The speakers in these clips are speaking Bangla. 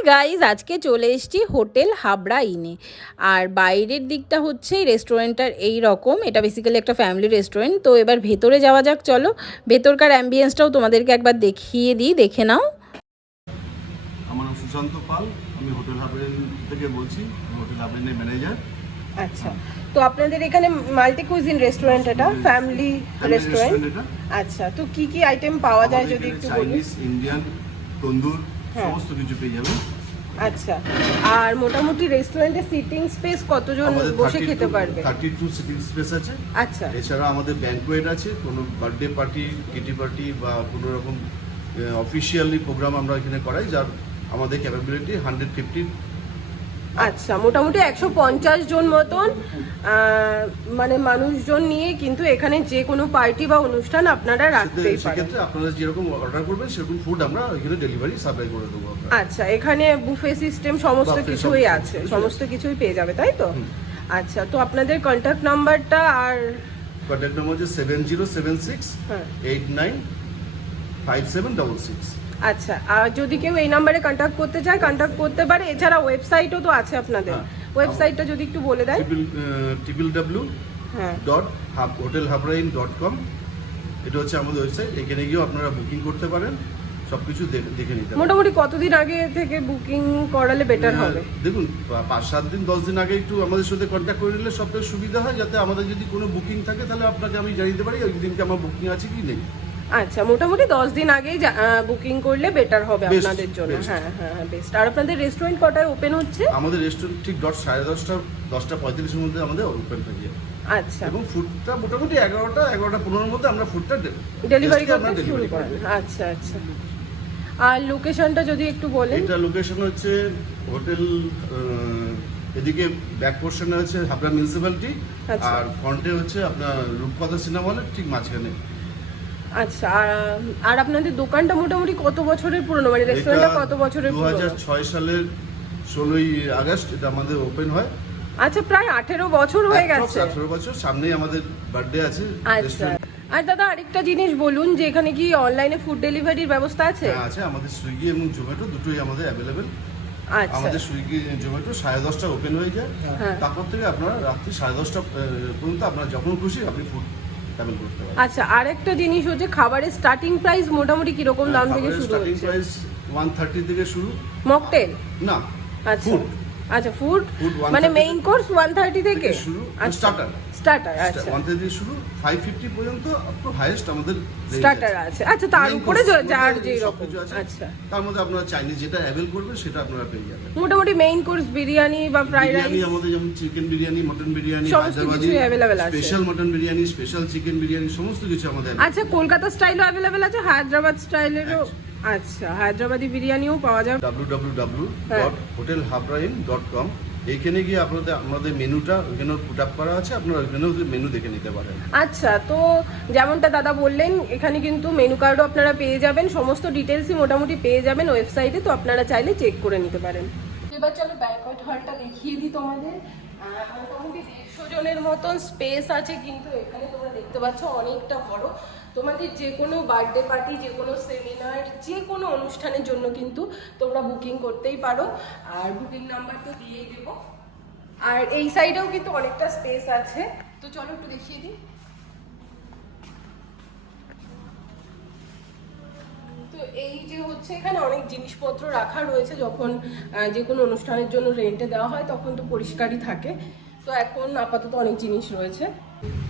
হাই গাইজ, আজকে চলে এসেছি হোটেল হাবড়া ইনে। আর বাইরের দিকটা হচ্ছে রেস্টুরেন্টটার এই রকম, এটা বেসিক্যালি একটা ফ্যামিলি রেস্টুরেন্ট। তো এবার ভেতরে যাওয়া যাক, চলো। ভেতরকার অ্যাম্বিয়েন্সটাও তোমাদেরকে একবার দেখিয়ে দিই, দেখে নাও। আমার নাম সুশান্ত পাল, আমি হোটেল হাবড়া থেকে বলছি, আমি হোটেল হাবড়ার ম্যানেজার। আচ্ছা, তো আপনাদের এখানে মাল্টি কুইজিন রেস্টুরেন্ট, এটা ফ্যামিলি রেস্টুরেন্ট। আচ্ছা, তো কি কি আইটেম পাওয়া যায় যদি একটু বলুন? চাইনিজ, ইন্ডিয়ান, তন্দুর সমস্ত কিছু পেয়ে যাবেন। আচ্ছা, আর মোটামুটি রেস্টুরেন্টে সিটিং স্পেস কতজন বসে খেতে পারবে? 32 সিটিং স্পেস আছে। আচ্ছা, এছাড়া আমাদের ব্যাংকোয়েট আছে, কোনো বার্থডে পার্টি, কিটি পার্টি বা কোনো রকম অফিসিয়ালি প্রোগ্রাম আমরা এখানে করাই, যার আমাদের ক্যাপাবিলিটি 150। আচ্ছা, মোটামুটি 150 জন মতন মানে মানুষজন নিয়ে কিন্তু এখানে যে কোনো পার্টি বা অনুষ্ঠান আপনারা রাখতেই পারেন। সেক্ষেত্রে আপনারা যেরকম অর্ডার করবেন সেরকম ফুড আমরা এখানে ডেলিভারি সাপ্লাই করে দেবো। আচ্ছা, এখানে বুফে সিস্টেম সমস্ত কিছুই আছে, সমস্ত কিছুই পেয়ে যাবে, তাই তো? আচ্ছা, তো আপনাদের কন্ট্যাক্ট নাম্বারটা আর কন্ট্যাক্ট নাম্বার হচ্ছে 7076895766। আচ্ছা, আর যদি কেউ এই নাম্বারে কন্ট্যাক্ট করতে চায়, কন্ট্যাক্ট করতে পারে। এছাড়া ওয়েবসাইটও তো আছে আপনাদের, ওয়েবসাইটটা যদি একটু বলে দেন। www.hotelhabrain.com, এটা হচ্ছে আমাদের ওয়েবসাইট। এখানে গিয়েও আপনারা বুকিং করতে পারেন, সবকিছু দেখে নিতে পারেন। মোটামুটি কতদিন আগে থেকে বুকিং করালে বেটার হবে? দেখুন, 5-7 দিন 10 দিন আগে একটু আমাদের সাথে কন্ট্যাক্ট করে নিলে সবথেকে সুবিধা হয়, যাতে আমাদের যদি কোনো বুকিং থাকে তাহলে আপনাকে আমি জানিয়ে পারি ওই দিনকে আমার বুকিং আছে কি নেই। আচ্ছা, মোটামুটি 10 দিন আগেই বুকিং করলে বেটার হবে আপনাদের জন্য। হ্যাঁ হ্যাঁ হ্যাঁ, বেস্ট। আর আপনাদের রেস্টুরেন্ট কটায় ওপেন হচ্ছে? আমাদের রেস্টুরেন্ট ঠিক 10:30 এর মধ্যে আমাদের ওপেন হয়ে যায়। আচ্ছা, এবং ফুডটা মোটামুটি 11:15 মধ্যে আমরা ফুডটা ডেলিভারি করতে শুরু করেন। আচ্ছা আচ্ছা, আর লোকেশনটা যদি একটু বলেন। এটা লোকেশন হচ্ছে হোটেল, এদিকে ব্যাক পোর্শনে হচ্ছে হাবড়া মিউনিসিপ্যালিটি, আর ফ্রন্টে হচ্ছে আপনার রূপকথা সিনেমা হলের ঠিক মাঝখানে। আচ্ছা, আর আপনাদের দোকানটা মোটামুটি কত বছরের পুরনো, মানে রেস্টুরেন্টটা কত বছরের পুরনো? 2006 সালের 16ই আগস্ট এটা আমাদের ওপেন হয়। আচ্ছা, প্রায় 18 বছর হয়ে গেছে। 18 বছর, সামনেই আমাদের বার্থডে আছে। আচ্ছা, আর দাদা আরেকটা জিনিস বলুন যে এখানে কি অনলাইনে ফুড ডেলিভারির ব্যবস্থা আছে? হ্যাঁ আছে, আমাদের সুইগি এবং জোম্যাটো দুটোই আমাদের অ্যাভেলেবেল। আচ্ছা, আমাদের সুইগি জোম্যাটো 10:30 ওপেন হয়ে যায়। তারপর থেকে আপনারা রাত্রি 10:30 পর্যন্ত আপনারা যখন খুশি আপনি ফুড ট্রাভেল করতে পারেন। আচ্ছা, আরেকটা জিনিস হচ্ছে খাবারের স্টার্টিং প্রাইস মোটামুটি কিরকম দাম থেকে শুরু স্টার্টিং হচ্ছে? প্রাইস 130 থেকে শুরু। মকটেল? না, আচ্ছা আচ্ছা, ফুড মানে মেইন কোর্স 130 থেকে শুরু। স্টার্টার, আচ্ছা 130 থেকে শুরু, 550 পর্যন্ত আপ টু হাইয়েস্ট আমাদের স্টার্টার আছে। আচ্ছা, তার উপরে যার যেই রকম। আচ্ছা, তার মধ্যে আপনারা চাইনিজ যেটা অ্যাভেল করবেন সেটা আপনারা পেয়ে যাবেন। মোটামুটি মেইন কোর্স বিরিয়ানি বা ফ্রাইড রাইস আমাদের যেমন চিকেন বিরিয়ানি, মটন বিরিয়ানি, সমস্ত কিছু অ্যাভেলেবেল আছে। Special mutton biryani, special chicken biryani সমস্ত কিছু আমাদের। আচ্ছা, কলকাতা স্টাইলও অ্যাভেলেবেল আছে, হায়দ্রাবাদ স্টাইলেরও। আচ্ছা, হায়দ্রাবাদি বিরিয়ানিও পাওয়া যায়। www.hotelhabrain.com, এইখানে গিয়ে আমাদের মেনুটা ওইখানে পুট আপ করা আছে, আপনারা ওইখানেও মেনু দেখে নিতে পারেন। আচ্ছা, তো যেমনটা দাদা বললেন এখানে কিন্তু মেনু কার্ডও আপনারা পেয়ে যাবেন, সমস্ত ডিটেলসই মোটামুটি পেয়ে যাবেন ওয়েবসাইটে, তো আপনারা চাইলে চেক করে নিতে পারেন। এবার চলো ব্যাংকোয়েট হলটা দেখিয়ে দিই তোমাদের। মোটামুটি 150 জনের মতন স্পেস আছে, কিন্তু এখানে তোমরা দেখতে পাচ্ছ অনেকটা বড়। তোমাদের যে কোনো বার্থডে পার্টি, যে কোনো সেমিনার, যে কোনো অনুষ্ঠানের জন্য কিন্তু তোমরা বুকিং করতেই পারো। আর বুকিং নাম্বার তো দিয়েই দেবো। আর এই সাইডেও কিন্তু অনেকটা স্পেস আছে, তো চলো একটু দেখিয়ে দিই। তো এই যে হচ্ছে এখানে অনেক জিনিসপত্র রাখা রয়েছে, যখন যে কোনো অনুষ্ঠানের জন্য রেন্টে দেওয়া হয় তখন তো পরিষ্কারই থাকে। তো এখন আপাতত অনেক জিনিস রয়েছে।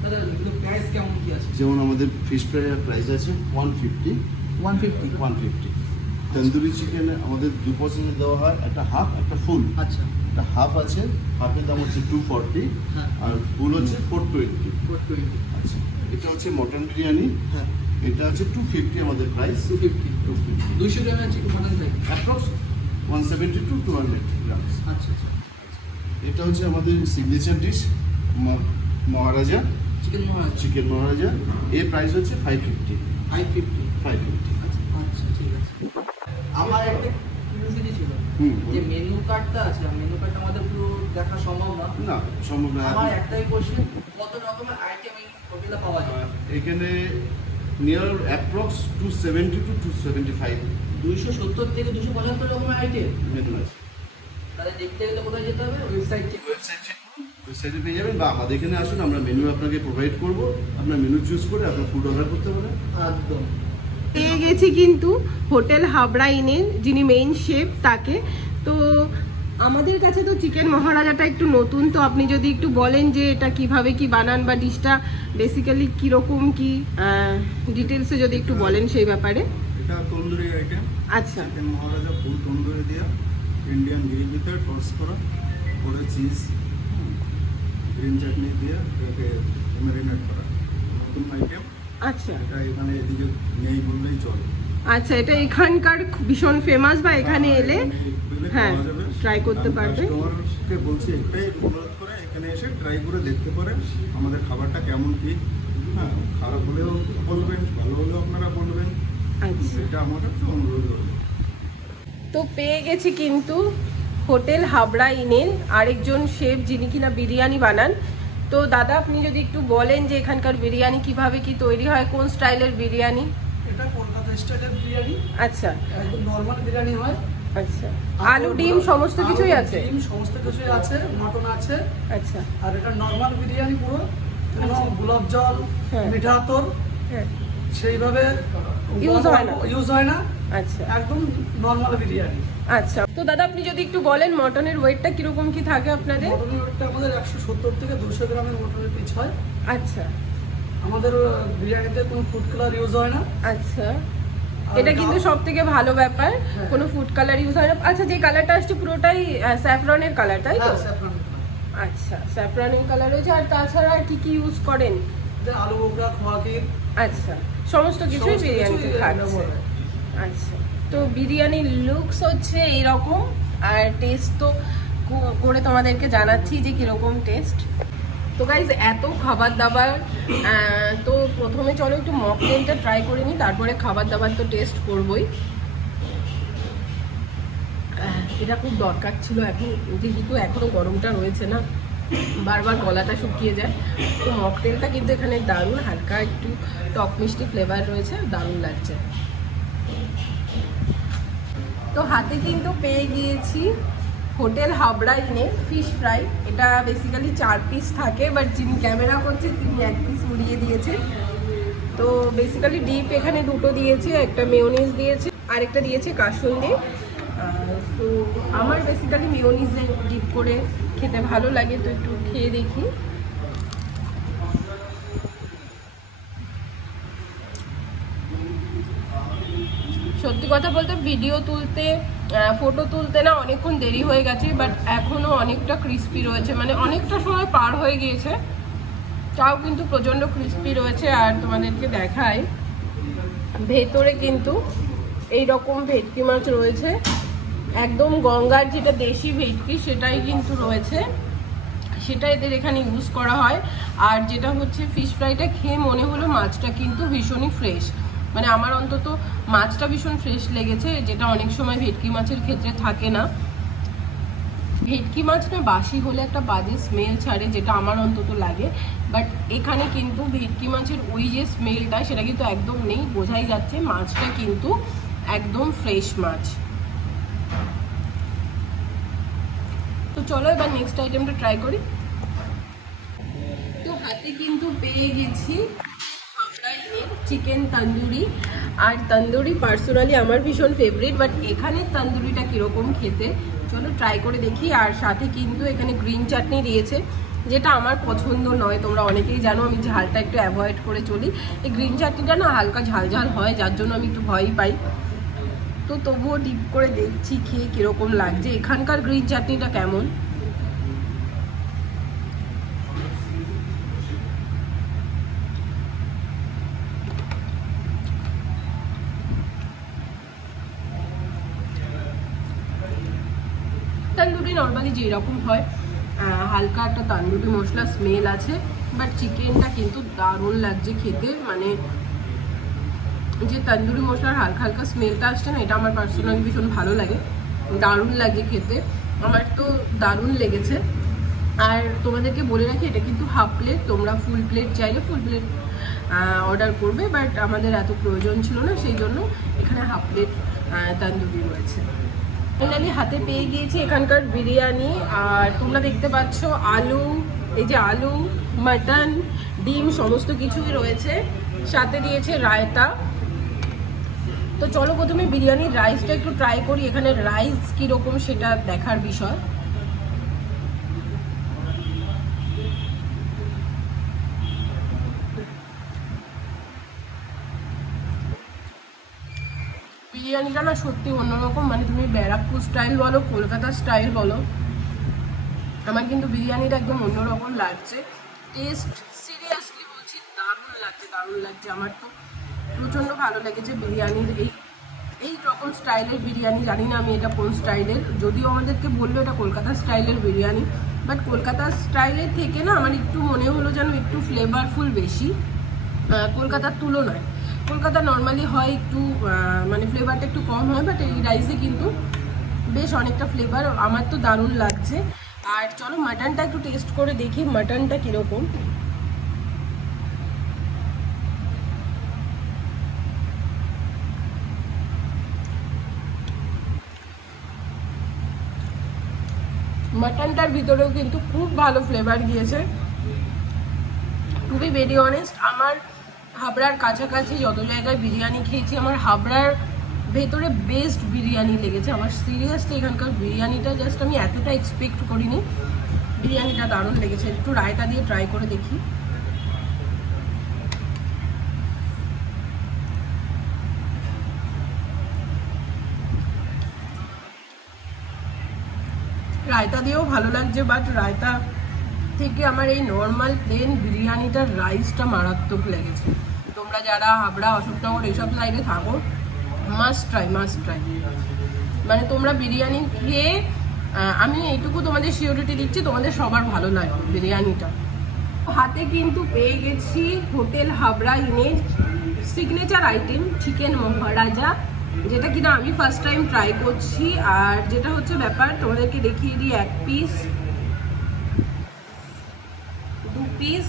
দাদা এগুলো প্রাইস কেমন কি আছে? যেমন আমাদের ফিশ ফ্রাইয়ের প্রাইস আছে 150। তন্দুরি চিকেন আমাদের 2 পর্শনে দেওয়া হয়, একটা হাফ একটা ফুল। আচ্ছা, একটা হাফ আছে, হাফের দাম হচ্ছে 240, আর ফুল হচ্ছে 420। আচ্ছা, এটা হচ্ছে মটন বিরিয়ানি। হ্যাঁ, এটা হচ্ছে 250 আমাদের প্রাইস। 200 গ্রামের chicken mutton Thai approx 170 to 200 grams. আচ্ছা আচ্ছা, এটা হচ্ছে আমাদের সিগনেচার ডিশ মহারাজা চিকেন মহারাজা। এর প্রাইস হচ্ছে 550। 550। আচ্ছা ঠিক আছে। আমার একটা কিউরিওসিটি ছিল যে মেনু কার্ডটা আছে, মেনু কার্ডটা আমাদের পুরো দেখা সম্ভব না। সম্ভব না। আমার একটাই কোশ্চেন, কত রকমের আইটেম এই হোটেলে পাওয়া যায়? এখানে নিয়ার অ্যাপ্রক্স 270 to 275 270 থেকে 275 রকমের আইটেম। মেনু আছে। তাহলে দেখতে গেলে কোথায় যেতে হবে? ওয়েবসাইট চেক ওয়েবসাইটে পেয়ে যাবেন, বা আমাদের এখানে আসুন, আমরা মেনু আপনাকে প্রোভাইড করবো, আপনার মেনু চুজ করে আপনার ফুড অর্ডার করতে পারেন। একদম। পেয়ে গেছি কিন্তু হোটেল হাবড়া ইনের যিনি মেইন শেফ তাকে। তো আমাদের কাছে তো চিকেন মহারাজাটা একটু নতুন, তো আপনি যদি একটু বলেন যে এটা কিভাবে কি বানান বা ডিশটা বেসিক্যালি কীরকম কি ডিটেলসে যদি একটু বলেন সেই ব্যাপারে। এটা তন্দুরি আইটেম। আচ্ছা চিকেন মহারাজা ফুল তন্দুরি দেওয়া, ইন্ডিয়ান গ্রেভিতে টোস্ট করা, করে চিজ, গ্রিন চাটনি দিয়ে এটাকে ম্যারিনেট করা, নতুন আইটেম। আচ্ছা এটা এখানে এদিকে নেই বললেই চলে। আচ্ছা, এটা এখানকার ভীষণ ফেমাস বা এখানে এলে হ্যাঁ ট্রাই করতে পারবে। কাস্টমারকে বলছি একটাই অনুরোধ করে এখানে এসে ট্রাই করে দেখতে পারেন আমাদের খাবারটা কেমন কি। হ্যাঁ, খারাপ হলেও বলবেন, ভালো হলেও আপনারা বলবেন। আচ্ছা, এটা আমার কাছে অনুরোধ করবেন। তো পেয়ে গেছি কিন্তু হোটেল হাবড়া ইনের আরেকজন শেফ যিনি কিনা বিরিয়ানি বানান। তো দাদা আপনি যদি একটু বলেন যে এখানকার বিরিয়ানি কিভাবে কি তৈরি হয়, কোন স্টাইলের বিরিয়ানি? এটা কলকাতা স্টাইলের বিরিয়ানি, আচ্ছা একদম নরমাল বিরিয়ানি হয়। আচ্ছা, আলু ডিম সমস্ত কিছুই আছে? ডিম সমস্ত কিছুই আছে, মটন আছে। আচ্ছা আর এটা নরমাল বিরিয়ানি পুরো, কোনো গোলাপ জল, হ্যাঁ। মিঠা আতর হ্যাঁ সেইভাবে Use হয় না। ইউজ হয় না, আচ্ছা একদম নরমাল বিরিয়ানি। আচ্ছা, তো দাদা আপনি যদি একটু বলেন মটনের ওয়েটটা কিরকম কি থাকে আপনাদের? মটনের ওয়েটটা আমাদের 170 থেকে 200 গ্রামের মটনের পিস হয়। আচ্ছা আমাদের বিরিয়ানিতে কোনো ফুড কালার ইউজ হয় না। আচ্ছা, আর এটা কিন্তু সব থেকে ভালো ব্যাপার, হ্যাঁ। কোনো ফুড কালার ইউজ হয় না। আচ্ছা, যে কালারটা আসছে পুরোটাই স্যাফরনের কালার, তাই তো? হ্যাঁ, saffron color। আচ্ছা, স্যাফরনের কালার হয়েছে। আর তাছাড়া আর কি কি ইউজ করেন? এতে আলু বোখরা, খোয়া ক্ষীর, আচ্ছা, সমস্ত কিছুই সমস্ত বিরিয়ানিতে কিছুই থাকছে। ব্যবহার হয়। আচ্ছা, তো বিরিয়ানির লুকস হচ্ছে এইরকম, আর টেস্ট তো করে তোমাদেরকে জানাচ্ছি যে কিরকম টেস্ট। তো গাইজ এত খাবার দাবার, তো প্রথমে চলো একটু মকটেলটা ট্রাই করে নিই, তারপরে খাবার দাবার তো টেস্ট করবই। এটা খুব দরকার ছিল এখন, যেহেতু এখনও গরমটা রয়েছে না, বারবার গলাটা শুকিয়ে যায়। তো মকটেলটা কিন্তু এখানে দারুণ, হালকা একটু টক মিষ্টি ফ্লেভার রয়েছে, দারুণ লাগছে। তো হাতে কিন্তু পেয়ে গিয়েছি হোটেল হাবড়া ইনে ফিশ ফ্রাই। এটা বেসিক্যালি 4 পিস থাকে, বাট যিনি ক্যামেরা করছে তিনি 1 পিস উড়িয়ে দিয়েছে। তো বেসিক্যালি ডিপ এখানে 2টো দিয়েছে, একটা মেয়োনিজ দিয়েছে আর একটা দিয়েছে কাসুন্দি। তো আমার বেসিক্যালি মেয়োনিজে ডিপ করে খেতে ভালো লাগে, তো একটু খেয়ে দেখি। সত্যি কথা বলতে ভিডিও তুলতে, ফটো তুলতে না অনেকক্ষণ দেরি হয়ে গেছে, বাট এখনও অনেকটা ক্রিস্পি রয়েছে, মানে অনেকটা সময় পার হয়ে গিয়েছে, তাও কিন্তু প্রচণ্ড ক্রিস্পি রয়েছে। আর তোমাদেরকে দেখায়, ভেতরে কিন্তু এই রকম ভেটকি মাছ রয়েছে, একদম গঙ্গার যেটা দেশি ভেটকি সেটাই কিন্তু রয়েছে, সেটা এদের এখানে ইউজ করা হয়। আর যেটা হচ্ছে ফিশ ফ্রাইটা খেয়ে মনে হলো মাছটা কিন্তু ভীষণই ফ্রেশ, মানে আমার অন্তত মাছটা ভীষণ ফ্রেশ লেগেছে, যেটা অনেক সময় ভেটকি মাছের ক্ষেত্রে থাকে না। ভেটকি মাছ না বাসি হলে একটা বাজে স্মেল ছাড়ে, যেটা আমার অন্তত লাগে, বাট এখানে কিন্তু ভেটকি মাছের ওই যে স্মেলটা সেটা কিন্তু একদম নেই, বোঝাই যাচ্ছে মাছটা কিন্তু একদম ফ্রেশ মাছ। তো চলো এবার নেক্সট আইটেমটা ট্রাই করি। তো হাতে কিন্তু পেয়ে গেছি চিকেন তন্দুরি। আর তন্দুরি পার্সোনালি আমার ভীষণ ফেভারিট, বাট এখানে তন্দুরিটা কীরকম খেতে চলো ট্রাই করে দেখি। আর সাথে কিন্তু এখানে গ্রিন চাটনি দিয়েছে, যেটা আমার পছন্দ নয়, তোমরা অনেকেই জানো আমি ঝালটা একটু অ্যাভয়েড করে চলি। এই গ্রিন চাটনিটা না হালকা ঝাল ঝাল হয়, যার জন্য আমি একটু ভয়ই পাই। তো তবুও ডিপ করে দেখছি খেয়ে কীরকম লাগছে, এখানকার গ্রিন চাটনিটা কেমন। তন্দুরি নর্মালি যেরকম হয়, হালকা একটা তন্দুরি মশলা স্মেল আছে, বাট চিকেনটা কিন্তু দারুণ লাগছে খেতে, মানে যে তন্দুরি মশলার হালকা হালকা স্মেলটা আসছে না, এটা আমার পার্সোনালি ভীষণ ভালো লাগে, দারুণ লাগে খেতে, আমার তো দারুণ লেগেছে। আর তোমাদেরকে বলে রাখি এটা কিন্তু হাফ প্লেট, তোমরা ফুল প্লেট চাইলে ফুল প্লেট অর্ডার করবে, বাট আমাদের এত প্রয়োজন ছিল না, সেই জন্য এখানে হাফ প্লেট তন্দুরি রয়েছে। ফাইনালি হাতে পেয়ে গিয়েছি এখানকার বিরিয়ানি। আর তোমরা দেখতে পাচ্ছ আলু, এই যে আলু, মাটন, ডিম সমস্ত কিছুই রয়েছে, সাথে দিয়েছে রায়তা। তো চলো প্রথমে বিরিয়ানির রাইসটা একটু ট্রাই করি, এখানে রাইস কীরকম সেটা দেখার বিষয়। বিরিয়ানিটা না সত্যি অন্যরকম, মানে তুমি ব্যারাকপুর স্টাইল বলো, কলকাতা স্টাইল বলো, আমার কিন্তু বিরিয়ানিটা একদম অন্যরকম লাগছে। টেস্ট সিরিয়াসলি বলছি দারুণ লাগছে। আমার তো প্রচণ্ড ভালো লেগেছে বিরিয়ানির এই রকম স্টাইলের বিরিয়ানি। জানি না আমি এটা কোন স্টাইলের, যদিও আমাদেরকে বললো এটা কলকাতা স্টাইলের বিরিয়ানি, বাট কলকাতা স্টাইলের থেকে না আমার একটু মনে হলো যেন একটু ফ্লেভারফুল বেশি কলকাতার তুলনায়। কলকাতা নর্মালি হয় একটু মানে ফ্লেভারটা একটু কম হয়, বাট এই রাইসে কিন্তু বেশ অনেকটা ফ্লেভার। আমার তো দারুণ লাগছে। আর চলো মাটনটা একটু টেস্ট করে দেখি মাটনটা কীরকম। মাটনটার ভিতরেও কিন্তু খুব ভালো ফ্লেভার গিয়েছে। টু বি ভেরি অনেস্ট, আমার হাবড়ার কাছাকাছি যত জায়গায় বিরিয়ানি খেয়েছি, আমার হাবড়ার ভেতরে বেস্ট বিরিয়ানি লেগেছে আমার। সিরিয়াসলি এখানকার বিরিয়ানিটা জাস্ট আমি এতটা এক্সপেক্ট করিনি, বিরিয়ানিটা দারুণ লেগেছে। একটু রায়তা দিয়ে ট্রাই করে দেখি। রায়তা দিয়েও ভালো লাগছে, বাট রায়তা থেকে আমার এই নর্মাল প্লেন বিরিয়ানিটার রাইসটা মারাত্মক লেগেছে। তোমরা যারা হাবড়া, অশোকনগর এইসব সাইডে থাকো, মাস্ট ট্রাই। মানে তোমরা বিরিয়ানি খেয়ে আমি এইটুকু তোমাদের সিওরিটি দিচ্ছি, তোমাদের সবার ভালো লাগবে বিরিয়ানিটা। হাতে কিন্তু পেয়ে গেছি হোটেল হাবড়া ইনের সিগনেচার আইটেম চিকেন মহারাজা, যেটা কিনা আমি ফার্স্ট টাইম ট্রাই করছি। আর যেটা হচ্ছে ব্যাপার, তোমাদেরকে দেখিয়ে দিই, 1 পিস, 2 পিস,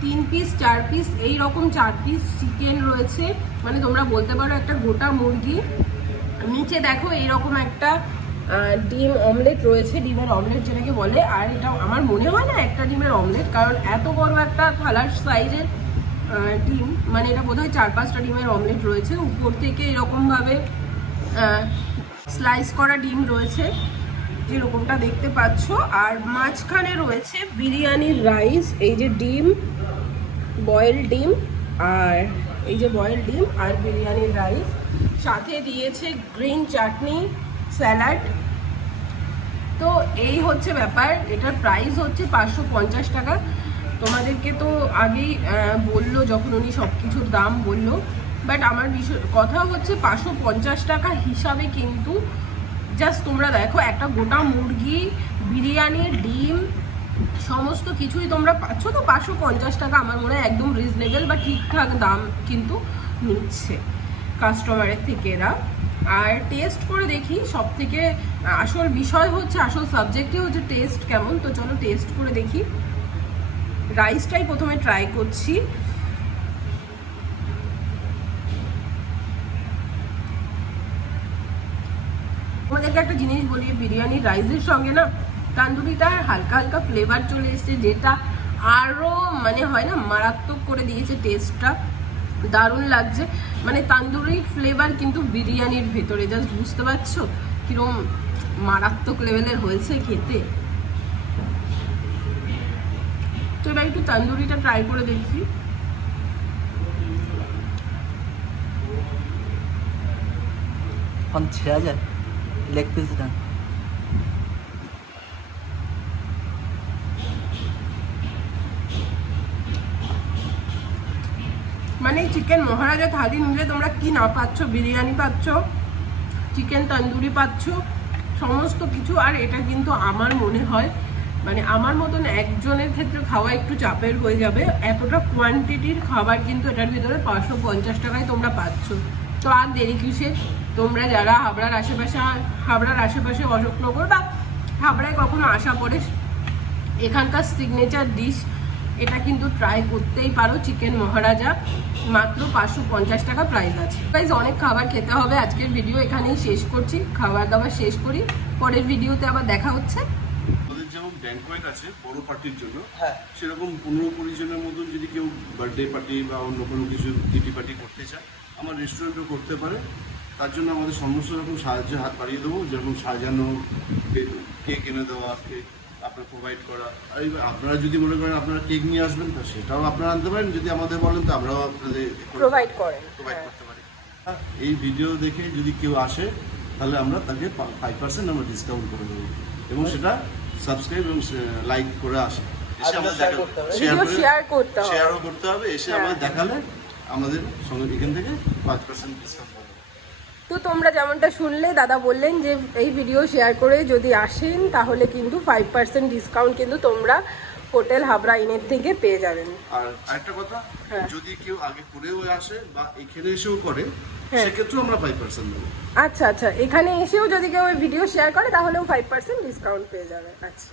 3 পিস, 4 পিস, এইরকম 4 পিস চিকেন রয়েছে। মানে তোমরা বলতে পারো একটা গোটা মুরগি। নিচে দেখো এইরকম একটা ডিম অমলেট রয়েছে, ডিমের অমলেট যেটাকে বলে। আর এটা আমার মনে হয় না একটা ডিমের অমলেট, কারণ এত বড় একটা থালার সাইজের ডিম, মানে এটা বোধহয় 4-5টা ডিমের অমলেট রয়েছে। উপর থেকে এরকমভাবে স্লাইস করা ডিম রয়েছে যেরকমটা দেখতে পাচ্ছ। আর মাঝখানে রয়েছে বিরিয়ানির রাইস, এই যে ডিম, বয়েল ডিম, আর এই যে বয়েল ডিম আর বিরিয়ানির রাইস, সাথে দিয়েছে গ্রিন চাটনি, স্যালাড। তো এই হচ্ছে ব্যাপার। এটার প্রাইস হচ্ছে 550 টাকা। তোমাদেরকে তো আগেই বললো যখন উনি সব কিছুর দাম বললো, বাট আমার কথা হচ্ছে 550 টাকা হিসাবে কিন্তু জাস্ট তোমরা দেখো একটা গোটা মুরগি, বিরিয়ানির ডিম, সমস্ত কিছুই তোমরা পাচ্ছ। তো 550 টাকা আমার মনে হয় একদম রিজনেবল বা ঠিকঠাক দাম কিন্তু নিচ্ছে কাস্টমারের থেকে এরা। আর টেস্ট করে দেখি, সব থেকে আসল বিষয় হচ্ছে, আসল সাবজেক্টই হচ্ছে টেস্ট কেমন। তো চলো টেস্ট করে দেখি। রাইসটাই প্রথমে ট্রাই করছি। তোমাদেরকে একটা জিনিস বলি, বিরিয়ানির রাইসের সঙ্গে না তান্দুরিটা হালকা হালকা ফ্লেভার চলে এসছে, যেটা আরও মানে হয় না মারাত্মক করে দিয়েছে টেস্টটা। দারুণ লাগছে, মানে তান্দুরি ফ্লেভার কিন্তু বিরিয়ানির ভেতরে, জাস্ট বুঝতে পারছো কিরম মারাত্মক লেভেলের হয়েছে খেতে। তো এবার একটু তান্দুরিটা ট্রাই করে দেখি। ছেড়া যায় লেগ পিসটা। মানে চিকেন মহারাজা থালি নিলে তোমরা কি না পাচ্ছ, বিরিয়ানি পাচ্ছ, চিকেন তন্দুরি পাচ্ছ, সমস্ত কিছু। আর এটা কিন্তু আমার মনে হয় মানে আমার মতন একজনের ক্ষেত্রে খাওয়া একটু চাপের হয়ে যাবে। এতটা কোয়ান্টিটির খাবার কিন্তু এটার ভিতরে 550 টাকায় তোমরা পাচ্ছ। তো আর দেরি কিসের, তোমরা যারা হাবড়ার আশেপাশে অশোকনগর বা হাবড়ায় কখনো আসা পড়ে, এখানকার সিগনেচার ডিশ এটা কিন্তু ট্রাই করতেই পারো। চিকেন মহারাজা মাত্র 550 টাকা প্রাইস আছে। গাইজ অনেক খাবার খেতে হবে, আজকের ভিডিও এখানেই শেষ করছি, খাবার দাবার শেষ করি, পরের ভিডিওতে আবার দেখা হচ্ছে। আমাদের যেমন ব্যাংকোয়েট আছে বড় পার্টির জন্য, হ্যাঁ সেরকম 15-20 জনের মতন যদি কেউ বার্থডে পার্টি বা অন্য কোনো কিছু কিটি পার্টি করতে চায়, আমার রেস্টুরেন্টও করতে পারে। তার জন্য আমাদের সমস্ত রকম সাহায্যের হাত বাড়িয়ে দেবো, যেরকম সাজানো, কেক এনে দেওয়া, কেক আপনার প্রোভাইড করা। আর এবার আপনারা যদি মনে করেন আপনারা কেক নিয়ে আসবেন, তো সেটাও আপনারা আনতে পারেন। যদি আমাদের বলেন তো আমরাও আপনাদের প্রোভাইড করেন। প্রোভাইড করতে পারি। এই ভিডিও দেখে যদি কেউ আসে তাহলে আমরা তাকে 5% আমরা ডিসকাউন্ট করে দেবো, এবং সেটা সাবস্ক্রাইব এবং লাইক করে আসে, এসে আর আমাদের share দেখাবে, করতে হবে। ভিডিও শেয়ার করতে হবে। শেয়ারও করতে হবে, এসে হ্যাঁ। আমাদের দেখালে আমাদের সঙ্গে এখান থেকে 5% ডিসকাউন্ট পাবে। তো তোমরা যেমনটা শুনলে, দাদা বললেন যে এই ভিডিও শেয়ার করে যদি আসেন তাহলে কিন্তু 5% ডিসকাউন্ট কিন্তু তোমরা হোটেল হাবড়া ইনের থেকে পেয়ে যাবেন। আর আরেকটা কথা, হ্যাঁ। যদি কেউ আগে করেও আসে বা এখানে এসেও করে, হ্যাঁ। সেক্ষেত্রেও আমরা 5% দেবো। আচ্ছা আচ্ছা, এখানে এসেও যদি কেউ ভিডিও শেয়ার করে তাহলেও 5% ডিসকাউন্ট পেয়ে যাবে। আচ্ছা।